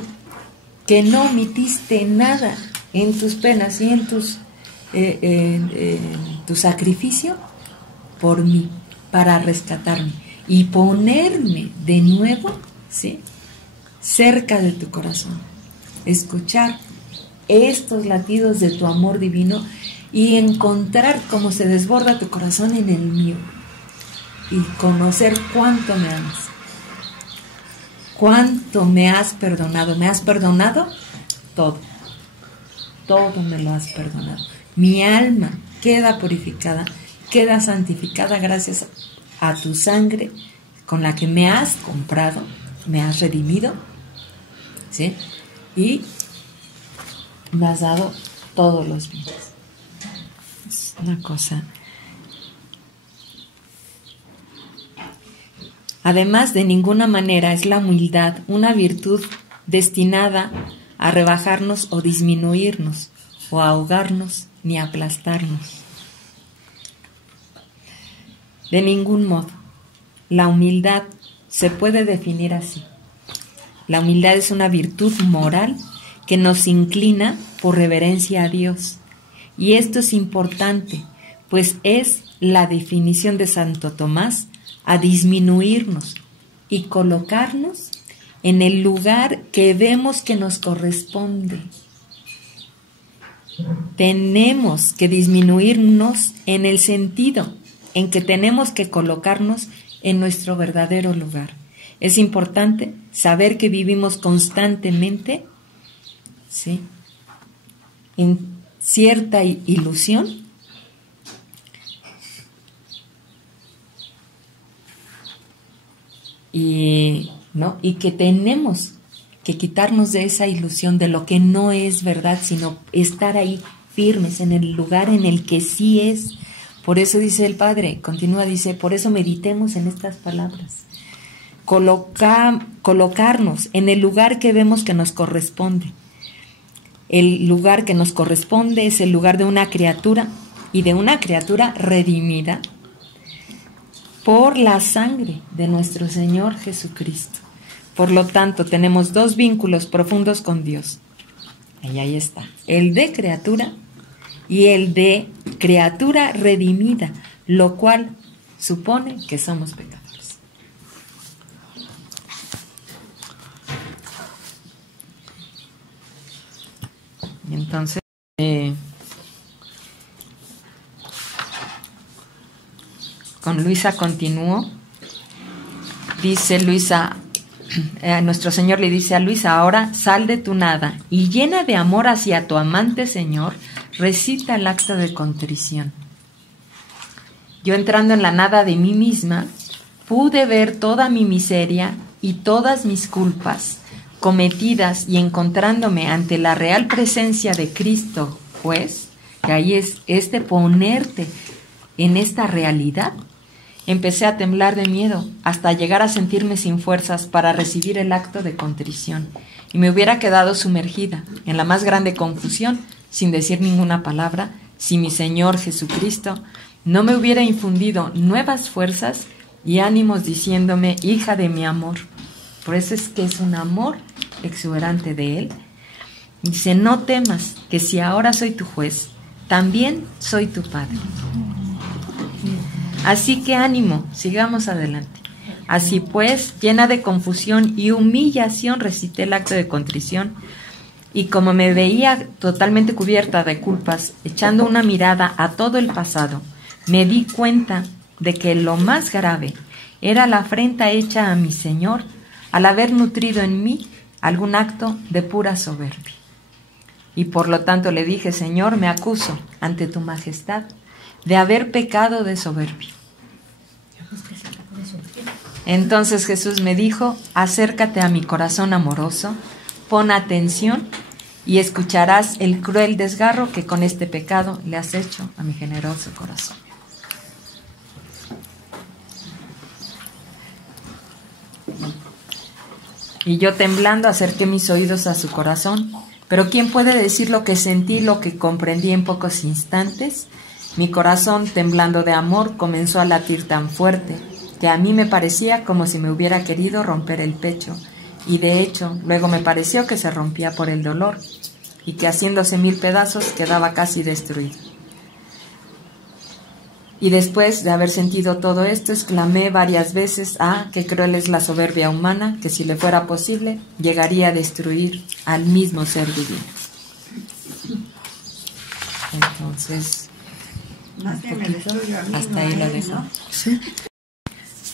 que no omitiste nada en tus penas y en tu sacrificio por mí, para rescatarme y ponerme de nuevo, ¿sí?, cerca de tu corazón. Escuchar estos latidos de tu amor divino y encontrar cómo se desborda tu corazón en el mío. Y conocer cuánto me amas. ¿Cuánto me has perdonado? ¿Me has perdonado? Todo. Todo me lo has perdonado. Mi alma queda purificada, queda santificada gracias a tu sangre con la que me has comprado, me has redimido, ¿sí?, y me has dado todos los bienes. Es una cosa. Además, de ninguna manera es la humildad una virtud destinada a rebajarnos o disminuirnos, o a ahogarnos ni a aplastarnos. De ningún modo. La humildad se puede definir así. La humildad es una virtud moral que nos inclina por reverencia a Dios. Y esto es importante, pues es la definición de Santo Tomás a disminuirnos y colocarnos en el lugar que vemos que nos corresponde. Tenemos que disminuirnos en el sentido en que tenemos que colocarnos en nuestro verdadero lugar. Es importante saber que vivimos constantemente, ¿sí?, en cierta ilusión y que tenemos que quitarnos de esa ilusión de lo que no es verdad, sino estar ahí firmes en el lugar en el que sí es. Por eso dice el Padre, continúa, dice, por eso meditemos en estas palabras. Colocarnos en el lugar que vemos que nos corresponde. El lugar que nos corresponde es el lugar de una criatura, y de una criatura redimida por la sangre de nuestro Señor Jesucristo. Por lo tanto, tenemos dos vínculos profundos con Dios. Y ahí está, el de criatura y el de criatura redimida, lo cual supone que somos pecadores. Y entonces, con Luisa continúo. Dice Luisa, nuestro Señor le dice a Luisa, ahora sal de tu nada y llena de amor hacia tu amante Señor, recita el acto de contrición. Yo entrando en la nada de mí misma, pude ver toda mi miseria y todas mis culpas cometidas, y encontrándome ante la real presencia de Cristo, pues, que ahí es ponerte en esta realidad, empecé a temblar de miedo hasta llegar a sentirme sin fuerzas para recibir el acto de contrición, y me hubiera quedado sumergida en la más grande confusión sin decir ninguna palabra si mi Señor Jesucristo no me hubiera infundido nuevas fuerzas y ánimos diciéndome, hija de mi amor. Por eso es que es un amor exuberante de Él. Dice, no temas, que si ahora soy tu juez, también soy tu Padre. Así que ánimo, sigamos adelante. Así pues, llena de confusión y humillación, recité el acto de contrición, y como me veía totalmente cubierta de culpas, echando una mirada a todo el pasado, me di cuenta de que lo más grave era la afrenta hecha a mi Señor al haber nutrido en mí algún acto de pura soberbia. Y por lo tanto le dije, Señor, me acuso ante tu majestad de haber pecado de soberbia. Entonces Jesús me dijo, acércate a mi corazón amoroso, pon atención y escucharás el cruel desgarro que con este pecado le has hecho a mi generoso corazón. Y yo temblando acerqué mis oídos a su corazón, pero ¿quién puede decir lo que sentí, lo que comprendí en pocos instantes? Mi corazón, temblando de amor, comenzó a latir tan fuerte que a mí me parecía como si me hubiera querido romper el pecho, y de hecho luego me pareció que se rompía por el dolor y que haciéndose 1000 pedazos quedaba casi destruido. Y después de haber sentido todo esto, exclamé varias veces, qué cruel es la soberbia humana, que si le fuera posible, llegaría a destruir al mismo ser divino. Entonces, hasta ahí lo dejo. ¿Sí?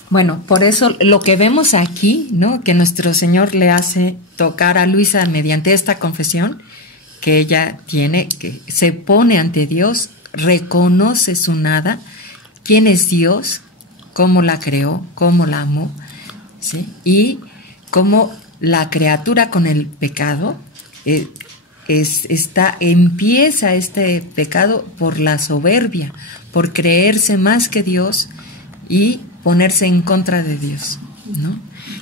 Bueno, por eso lo que vemos aquí, ¿no? Que nuestro Señor le hace tocar a Luisa mediante esta confesión que ella tiene, que se pone ante Dios, reconoce su nada, quién es Dios, cómo la creó, cómo la amó, ¿sí? Y cómo la criatura con el pecado empieza este pecado por la soberbia, por creerse más que Dios y ponerse en contra de Dios, ¿no?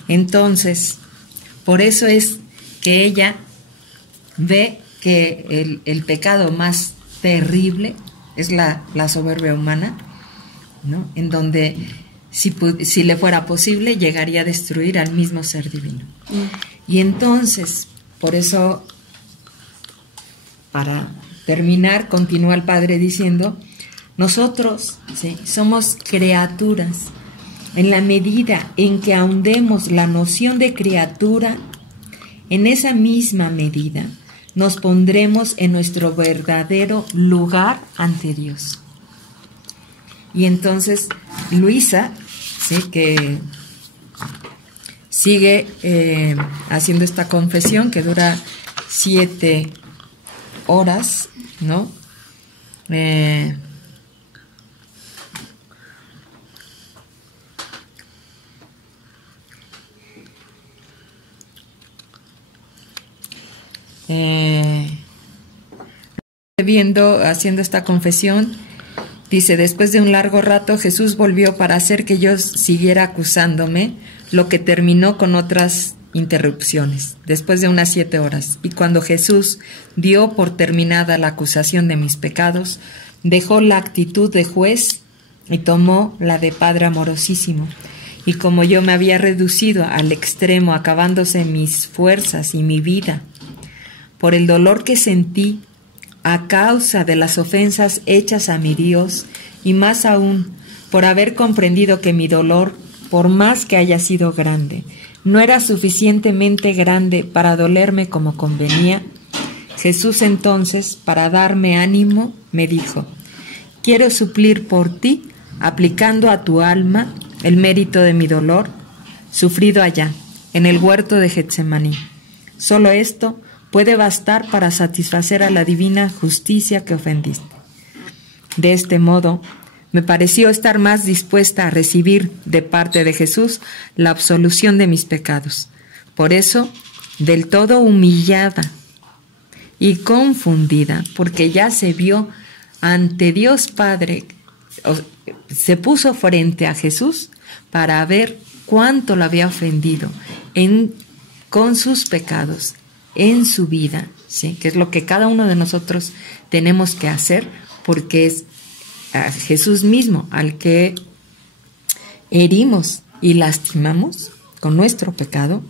Entonces, por eso es que ella ve que el pecado más terrible es la soberbia humana, ¿no? En donde si le fuera posible llegaría a destruir al mismo ser divino. Y entonces, por eso, para terminar, continúa el Padre diciendo, nosotros, ¿sí?, somos criaturas. En la medida en que ahondemos la noción de criatura, en esa misma medida nos pondremos en nuestro verdadero lugar ante Dios. Y entonces Luisa, ¿sí?, que sigue haciendo esta confesión que dura 7 horas, ¿no? Haciendo esta confesión, dice: después de un largo rato Jesús volvió para hacer que yo siguiera acusándome, lo que terminó con otras interrupciones, después de unas 7 horas. Y cuando Jesús dio por terminada la acusación de mis pecados, dejó la actitud de juez y tomó la de Padre amorosísimo. Y como yo me había reducido al extremo, acabándose mis fuerzas y mi vida, por el dolor que sentí a causa de las ofensas hechas a mi Dios, y más aún por haber comprendido que mi dolor, por más que haya sido grande, no era suficientemente grande para dolerme como convenía, Jesús entonces, para darme ánimo, me dijo: quiero suplir por ti, aplicando a tu alma el mérito de mi dolor sufrido allá, en el huerto de Getsemaní. Solo esto puede bastar para satisfacer a la divina justicia que ofendiste. De este modo, me pareció estar más dispuesta a recibir de parte de Jesús la absolución de mis pecados. Por eso, del todo humillada y confundida, porque ya se vio ante Dios Padre, se puso frente a Jesús para ver cuánto lo había ofendido con sus pecados en su vida, ¿sí? Que es lo que cada uno de nosotros tenemos que hacer, porque es a Jesús mismo al que herimos y lastimamos con nuestro pecado.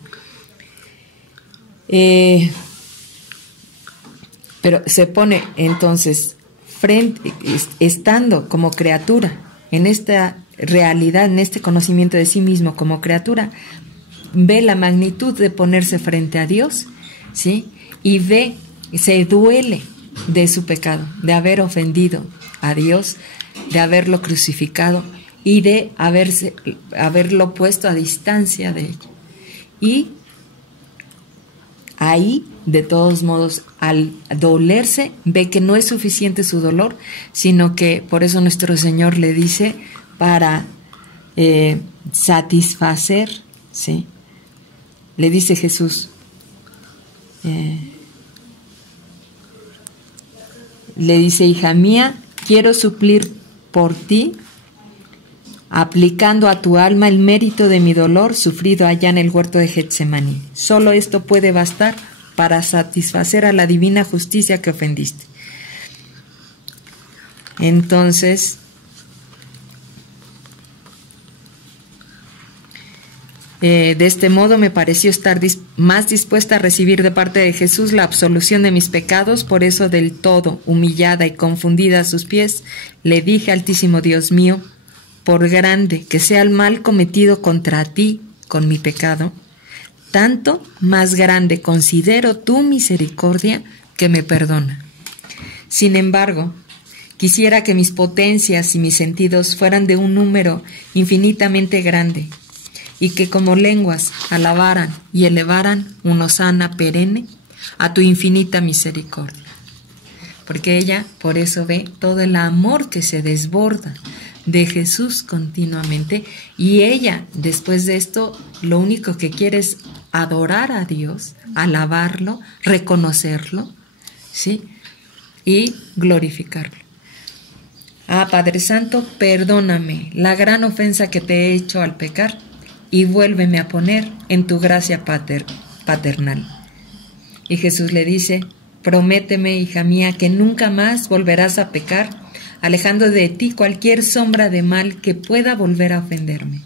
Pero se pone entonces estando como criatura en esta realidad, en este conocimiento de sí mismo como criatura, ve la magnitud de ponerse frente a Dios, ¿sí? Y se duele de su pecado, de haber ofendido a Dios, de haberlo crucificado y de haberlo puesto a distancia de ella. Y ahí, de todos modos, al dolerse, ve que no es suficiente su dolor, sino que por eso nuestro Señor le dice, para satisfacer, ¿sí? Le dice Jesús, le dice: hija mía, quiero suplir por ti, aplicando a tu alma el mérito de mi dolor sufrido allá en el huerto de Getsemaní. Solo esto puede bastar para satisfacer a la divina justicia que ofendiste. Entonces, de este modo me pareció estar más dispuesta a recibir de parte de Jesús la absolución de mis pecados. Por eso, del todo humillada y confundida a sus pies, le dije: Altísimo Dios mío, por grande que sea el mal cometido contra ti con mi pecado, tanto más grande considero tu misericordia que me perdona. Sin embargo, quisiera que mis potencias y mis sentidos fueran de un número infinitamente grande, y que como lenguas alabaran y elevaran una hosana perenne a tu infinita misericordia. Porque ella por eso ve todo el amor que se desborda de Jesús continuamente, y ella después de esto lo único que quiere es adorar a Dios, alabarlo, reconocerlo, ¿sí? Y glorificarlo. Ah, Padre Santo, perdóname la gran ofensa que te he hecho al pecar, y vuélveme a poner en tu gracia paternal. Y Jesús le dice: prométeme, hija mía, que nunca más volverás a pecar, alejando de ti cualquier sombra de mal que pueda volver a ofenderme.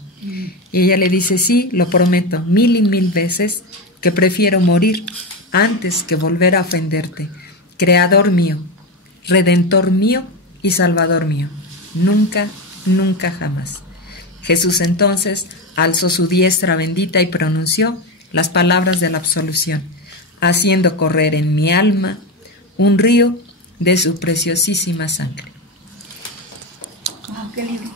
Y ella le dice: sí, lo prometo 1000 y 1000 veces, que prefiero morir antes que volver a ofenderte, Creador mío, Redentor mío y Salvador mío. Nunca, nunca jamás. Jesús entonces alzó su diestra bendita y pronunció las palabras de la absolución, haciendo correr en mi alma un río de su preciosísima sangre. Wow, qué lindo.